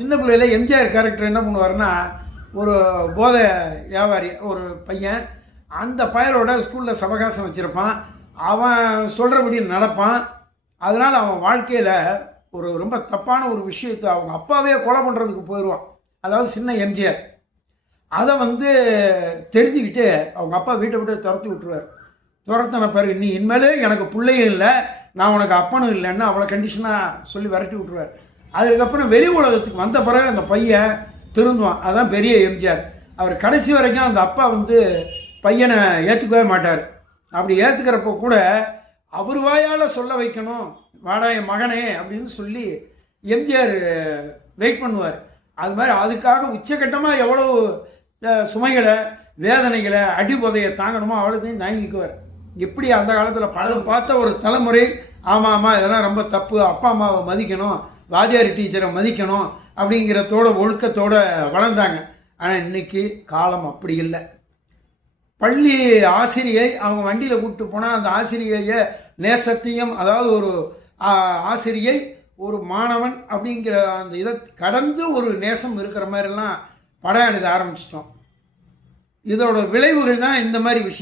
சின்ன பிள்ளையில எம்ஜிஆர் கேரக்டர் என்ன பண்ணுவாருன்னா, ஒரு போதை வியாபாரி ஒரு பையன், அந்த பயலோட ஸ்கூலில் சவகாசம் வச்சுருப்பான். அவன் சொல்கிறபடி நடப்பான். அதனால் அவன் வாழ்க்கையில் ஒரு ரொம்ப தப்பான ஒரு விஷயத்தை அவங்க அப்பாவே கொலை பண்ணுறதுக்கு போயிடுவான். அதாவது சின்ன எம்ஜிஆர் அதை தெரிஞ்சுக்கிட்டு அவங்க அப்பா வீட்டை விட்டு துரத்தி விட்டுருவார். துரத்தின பிறகு நீ இனிமேல் எனக்கு பிள்ளையும் இல்லை, நான் உனக்கு அப்பனும் இல்லைன்னு அவ்வளோ கண்டிஷனாக சொல்லி விரட்டி விட்டுருவார். அதுக்கப்புறம் வெளி உலகத்துக்கு வந்த பிறகு அந்த பையன் திருந்துவான். அதுதான் பெரிய எம்ஜிஆர். அவர் கடைசி வரைக்கும் அந்த அப்பா பையனை ஏற்றுக்கவே மாட்டார். அப்படி ஏற்றுக்கிறப்ப கூட அவர் வாயால் சொல்ல வைக்கணும், வாடா என் மகனே அப்படின்னு சொல்லி எம்ஜிஆர் வெயிட் பண்ணுவார். அது மாதிரி அதுக்காக உச்சகட்டமாக எவ்வளோ சுமைகளை வேதனைகளை அடிபொதையை தாங்கணுமோ அவ்வளோதையும் தாங்கிக்குவார். இப்படி அந்த காலத்தில் பலரும் பார்த்த ஒரு தலைமுறை, ஆமாம் ஆமாம் இதெல்லாம் ரொம்ப தப்பு, அப்பா அம்மாவை மதிக்கணும், வாத்தியார் டீச்சரை மதிக்கணும் அப்படிங்கிறதோட ஒழுக்கத்தோடு வளர்ந்தாங்க. ஆனால் இன்னைக்கு காலம் அப்படி இல்லை. பள்ளி ஆசிரியை அவங்க வண்டியில் கூப்பிட்டு போனால் அந்த ஆசிரியையை நேசத்தையும், அதாவது ஒரு ஆசிரியை ஒரு மாணவன் அப்படிங்கிற அந்த இதை கடந்து ஒரு நேசம் இருக்கிற மாதிரிலாம் படம் எடுக்க ஆரம்பிச்சிட்டோம். இதோட விளைவுகள் தான் இந்த மாதிரி விஷயம்.